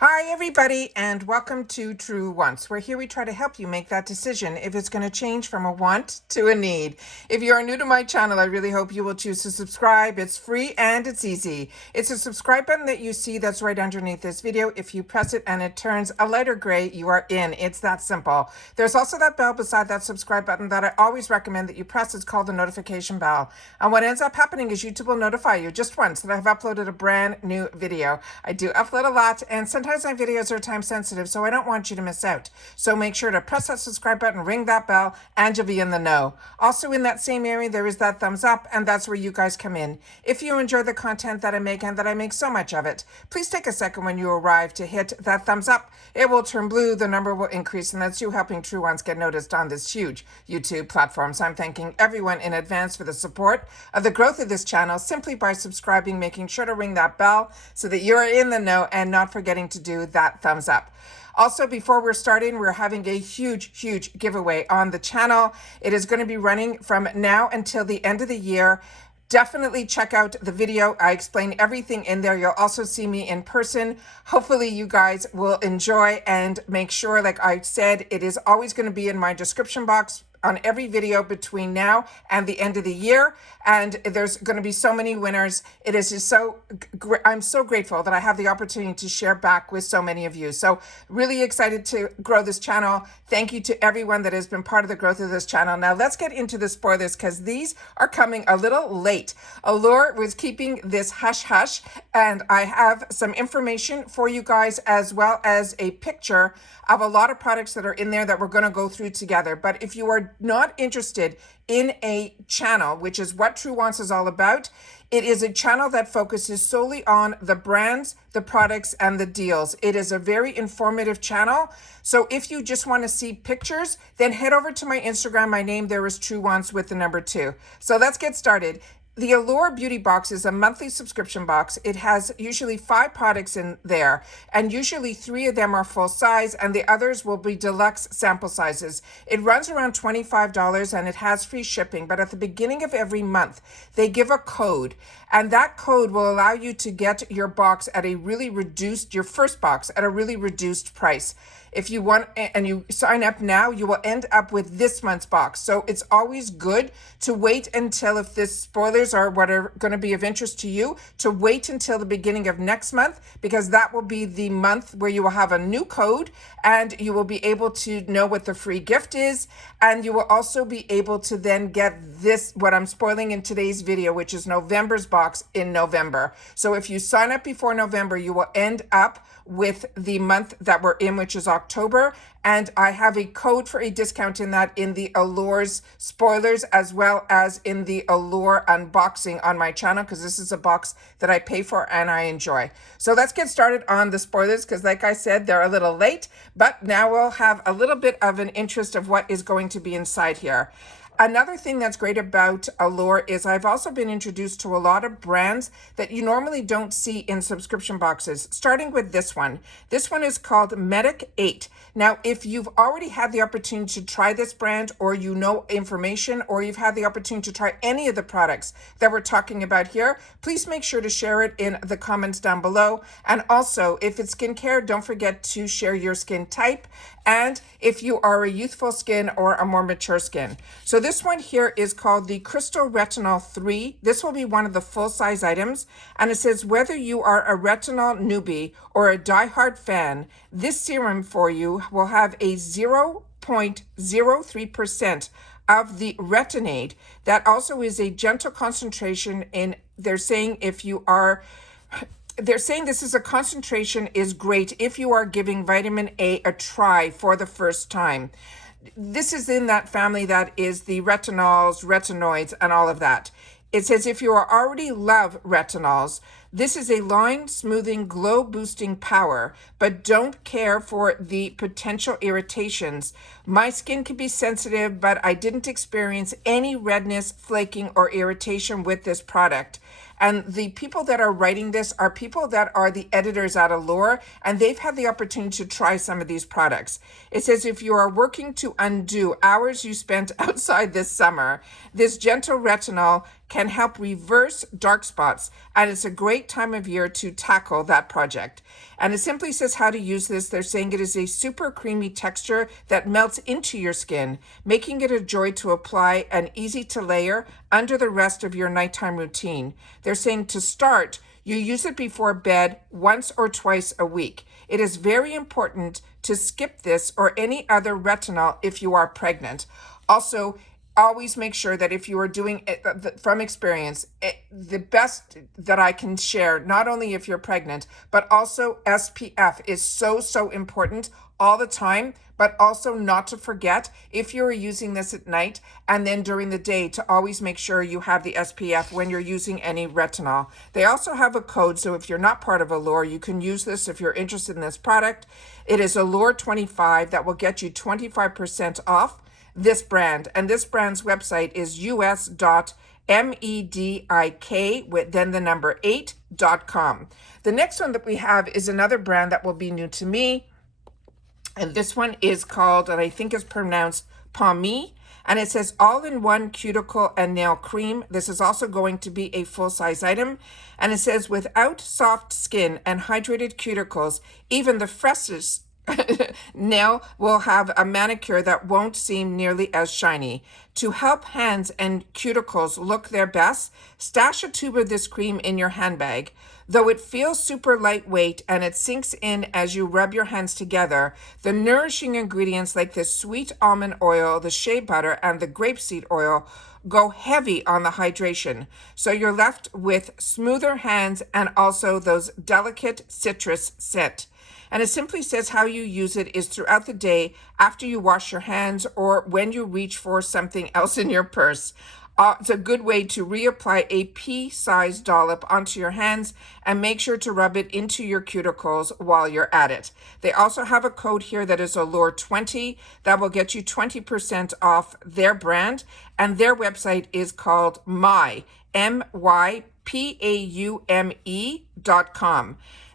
Hi, everybody, and welcome to True Wants, where here we try to help you make that decision if it's going to change from a want to a need. If you are new to my channel, I really hope you will choose to subscribe. It's free and it's easy. It's a subscribe button that you see that's right underneath this video. If you press it and it turns a lighter gray, you are in. It's that simple. There's also that bell beside that subscribe button that I always recommend that you press. It's called the notification bell. And what ends up happening is YouTube will notify you just once that I've uploaded a brand new video. I do upload a lot, and sometimes my videos are time sensitive, so I don't want you to miss out. So make sure to press that subscribe button, ring that bell, and you'll be in the know. Also in that same area, there is that thumbs up, and that's where you guys come in. If you enjoy the content that I make and that I make so much of it, please take a second when you arrive to hit that thumbs up. It will turn blue, the number will increase, and that's you helping True Ones get noticed on this huge YouTube platform. So I'm thanking everyone in advance for the support of the growth of this channel simply by subscribing, making sure to ring that bell so that you're in the know and not forgetting to do that thumbs up. Also, before we're starting, we're having a huge giveaway on the channel. It is going to be running from now until the end of the year. Definitely check out the video. I explain everything in there. You'll also see me in person. Hopefully you guys will enjoy, and make sure, like I said, it is always going to be in my description box on every video between now and the end of the year. And there's going to be so many winners. It is just I'm so grateful that I have the opportunity to share back with so many of you. So really excited to grow this channel. Thank you to everyone that has been part of the growth of this channel. Now let's get into the spoilers, because these are coming a little late. Allure was keeping this hush hush, and I have some information for you guys, as well as a picture of a lot of products that are in there that we're going to go through together. But if you are not interested in a channel, which is what True Wants is all about, it is a channel that focuses solely on the brands, the products, and the deals. It is a very informative channel. So if you just want to see pictures, then head over to my Instagram. My name there is True Wants with the number 2. So let's get started. The Allure Beauty Box is a monthly subscription box. It has usually 5 products in there, and usually 3 of them are full size, and the others will be deluxe sample sizes. It runs around $25, and it has free shipping, but at the beginning of every month, they give a code, and that code will allow you to get your box at a really reduced, your first box at a really reduced price. If you want, and you sign up now, you will end up with this month's box. So it's always good to wait until, if this spoilers are what are going to be of interest to you, to wait until the beginning of next month, because that will be the month where you will have a new code, and you will be able to know what the free gift is. And you will also be able to then get this, what I'm spoiling in today's video, which is November's box in November. So if you sign up before November, you will end up with the month that we're in, which is October. And I have a code for a discount in that, in the Allure's spoilers, as well as in the Allure unboxing on my channel, because this is a box that I pay for and I enjoy. So let's get started on the spoilers, because like I said, they're a little late, but now we'll have a little bit of an interest of what is going to be inside here. Another thing that's great about Allure is I've also been introduced to a lot of brands that you normally don't see in subscription boxes, starting with this one. This one is called Medic 8. Now, if you've already had the opportunity to try this brand, or you know information, or you've had the opportunity to try any of the products that we're talking about here, please make sure to share it in the comments down below. And also, if it's skincare, don't forget to share your skin type, and if you are a youthful skin or a more mature skin. So this one here is called the Crystal Retinol 3. This will be one of the full-size items, and it says, whether you are a retinol newbie or a diehard fan, this serum for you will have a 0.03% of the retinate. That also is a gentle concentration in, they're saying this is a concentration is great if you are giving vitamin A a try for the first time. This is in that family that is the retinols, retinoids, and all of that. It says, if you already love retinols, this is a line smoothing, glow boosting power, but don't care for the potential irritations. My skin can be sensitive, but I didn't experience any redness, flaking, or irritation with this product. And the people that are writing this are people that are the editors at Allure, and they've had the opportunity to try some of these products. It says, if you are working to undo hours you spent outside this summer, this gentle retinol can help reverse dark spots, and it's a great time of year to tackle that project. And it simply says how to use this. They're saying it is a super creamy texture that melts into your skin, making it a joy to apply and easy to layer under the rest of your nighttime routine. They're saying to start, you use it before bed once or twice a week. It is very important to skip this or any other retinol if you are pregnant. Also, always make sure that if you are doing it from experience, the best that I can share, not only if you're pregnant, but also SPF is so important all the time, but also not to forget if you're using this at night and then during the day to always make sure you have the SPF when you're using any retinol. They also have a code, so if you're not part of Allure, you can use this if you're interested in this product. It is Allure 25 that will get you 25% off this brand, and this brand's website is us.medik with then the number 8.com. The next one that we have is another brand that will be new to me, and this one is called, and I think is pronounced Pommy, and it says all-in-one cuticle and nail cream. This is also going to be a full-size item, and it says without soft skin and hydrated cuticles, even the freshest nail will have a manicure that won't seem nearly as shiny. To help hands and cuticles look their best, stash a tube of this cream in your handbag. Though it feels super lightweight and it sinks in as you rub your hands together, the nourishing ingredients like the sweet almond oil, the shea butter, and the grapeseed oil go heavy on the hydration. So you're left with smoother hands and also those delicate citrus scent. And it simply says how you use it is throughout the day after you wash your hands or when you reach for something else in your purse. It's a good way to reapply a pea-sized dollop onto your hands and make sure to rub it into your cuticles while you're at it. They also have a code here that is Allure 20 that will get you 20% off their brand, and their website is called mypaume.com.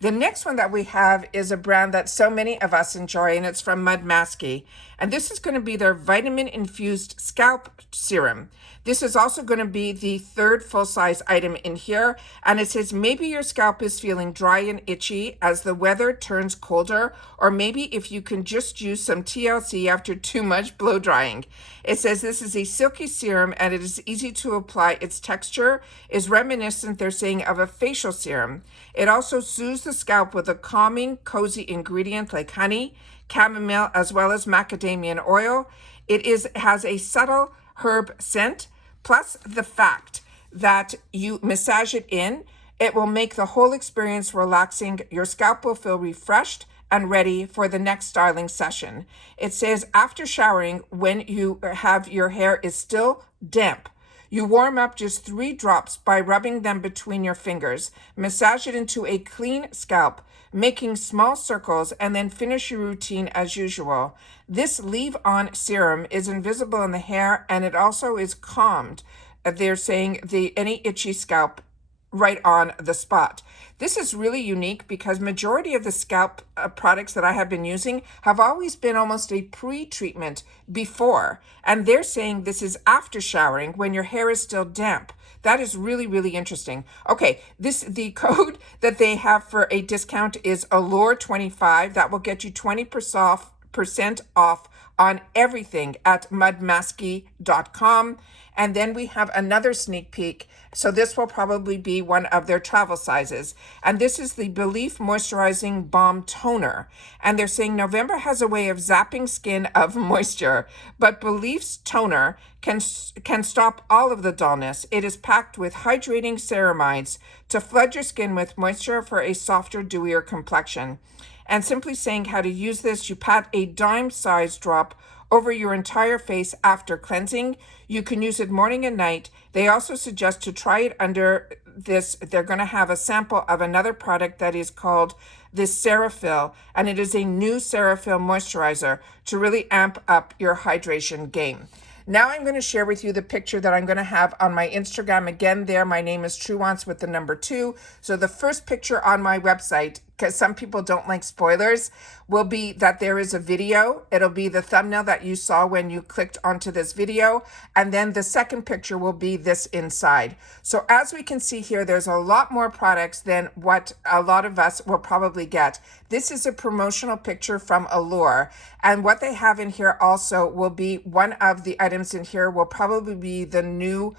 The next one that we have is a brand that so many of us enjoy, and it's from Mudmasky. And this is going to be their vitamin-infused scalp serum. This is also going to be the third full-size item in here. And it says maybe your scalp is feeling dry and itchy as the weather turns colder, or maybe if you can just use some TLC after too much blow drying. It says this is a silky serum and it is easy to apply. Its texture is reminiscent, they're saying, of a facial serum. It also soothes the scalp with a calming, cozy ingredient like honey, chamomile, as well as macadamia oil. It has a subtle herb scent, plus the fact that you massage it in, it will make the whole experience relaxing. Your scalp will feel refreshed and ready for the next styling session. It says after showering, when you have your hair is still damp, you warm up just 3 drops by rubbing them between your fingers. Massage it into a clean scalp, making small circles, and then finish your routine as usual. This leave-on serum is invisible in the hair, and it also is calmed. They're saying any itchy scalp right on the spot. This is really unique because majority of the scalp products that I have been using have always been almost a pre-treatment before. And they're saying this is after showering when your hair is still damp. That is really interesting. Okay, the code that they have for a discount is Allure25. That will get you 20% off on everything at mudmasky.com. And then we have another sneak peek. So this will probably be one of their travel sizes. And this is the Belief Moisturizing Balm Toner. And they're saying November has a way of zapping skin of moisture, but Belief's toner can stop all of the dullness. It is packed with hydrating ceramides to flood your skin with moisture for a softer, dewier complexion. And simply saying how to use this, you pat a dime-sized drop over your entire face after cleansing. You can use it morning and night. They also suggest to try it under this. They're going to have a sample of another product that is called this Ceraphil, and it is a new Ceraphil moisturizer to really amp up your hydration game. Now I'm going to share with you the picture that I'm going to have on my Instagram. Again, there, my name is Truance with the number 2. So the first picture on my website because some people don't like spoilers, will be that there is a video. It'll be the thumbnail that you saw when you clicked onto this video. And then the second picture will be this inside. So as we can see here, there's a lot more products than what a lot of us will probably get. This is a promotional picture from Allure. And what they have in here also will be, one of the items in here will probably be the new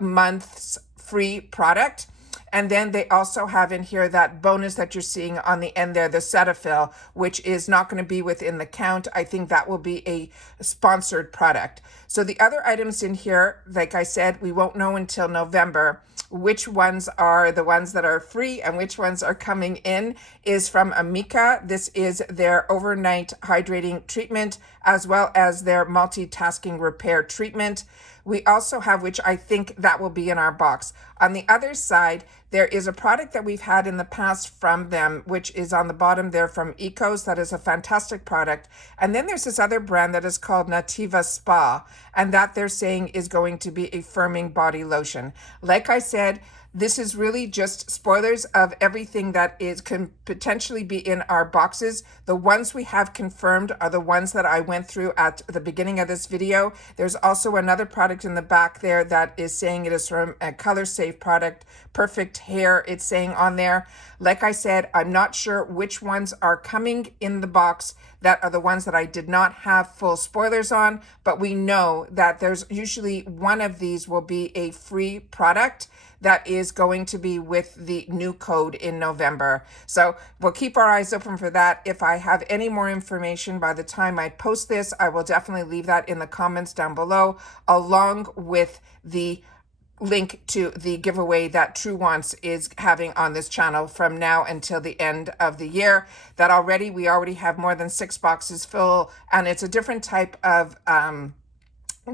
month's free product. And then they also have in here that bonus that you're seeing on the end there, the Cetaphil, which is not going to be within the count. I think that will be a sponsored product. So the other items in here, like I said, we won't know until November which ones are the ones that are free and which ones are coming in. Is from Amica. This is their overnight hydrating treatment, as well as their multitasking repair treatment. We also have, which I think that will be in our box. On the other side, there is a product that we've had in the past from them, which is on the bottom there from Ecos. That is a fantastic product. And then there's this other brand that is called Nativa Spa, and that they're saying is going to be a firming body lotion. Like I said, this is really just spoilers of everything that can potentially be in our boxes. The ones we have confirmed are the ones that I went through at the beginning of this video. There's also another product in the back there that is saying it is from a Color Safe product, Perfect Hair, it's saying on there. Like I said, I'm not sure which ones are coming in the box that are the ones that I did not have full spoilers on, but we know that there's usually one of these will be a free product that is going to be with the new code in November. So we'll keep our eyes open for that. If I have any more information by the time I post this, I will definitely leave that in the comments down below, along with the link to the giveaway that True Wants is having on this channel from now until the end of the year. That we already have more than 6 boxes full, and it's a different type of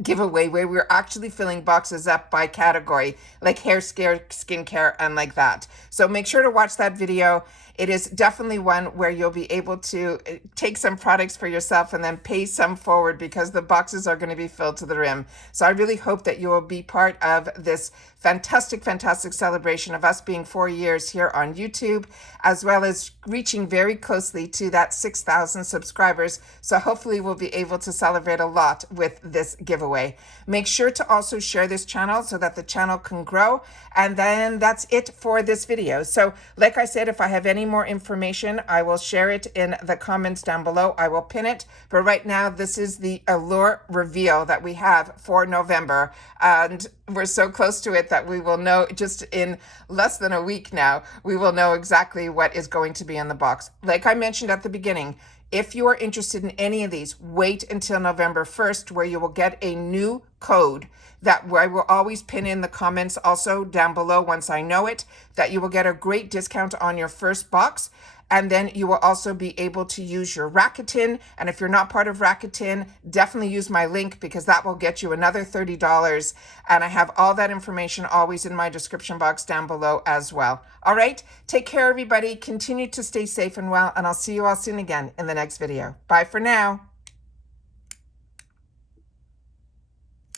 giveaway where we're actually filling boxes up by category, like hair, skincare, and like that. So make sure to watch that video. It is definitely one where you'll be able to take some products for yourself and then pay some forward, because the boxes are going to be filled to the rim. So I really hope that you will be part of this fantastic celebration of us being 4 years here on YouTube, as well as reaching very closely to that 6,000 subscribers. So hopefully we'll be able to celebrate a lot with this giveaway. Make sure to also share this channel so that the channel can grow. And then that's it for this video. So like I said, if I have any more information, I will share it in the comments down below. I will pin it. But right now, this is the Allure reveal that we have for November. And we're so close to it that we will know just in less than a week now, we will know exactly what is going to be in the box. Like I mentioned at the beginning, if you are interested in any of these, wait until November 1st, where you will get a new code that I will always pin in the comments also down below once I know it, that you will get a great discount on your first box. And then you will also be able to use your Rakuten. And if you're not part of Rakuten, definitely use my link, because that will get you another $30. And I have all that information always in my description box down below as well. All right, take care, everybody. Continue to stay safe and well, and I'll see you all soon again in the next video. Bye for now.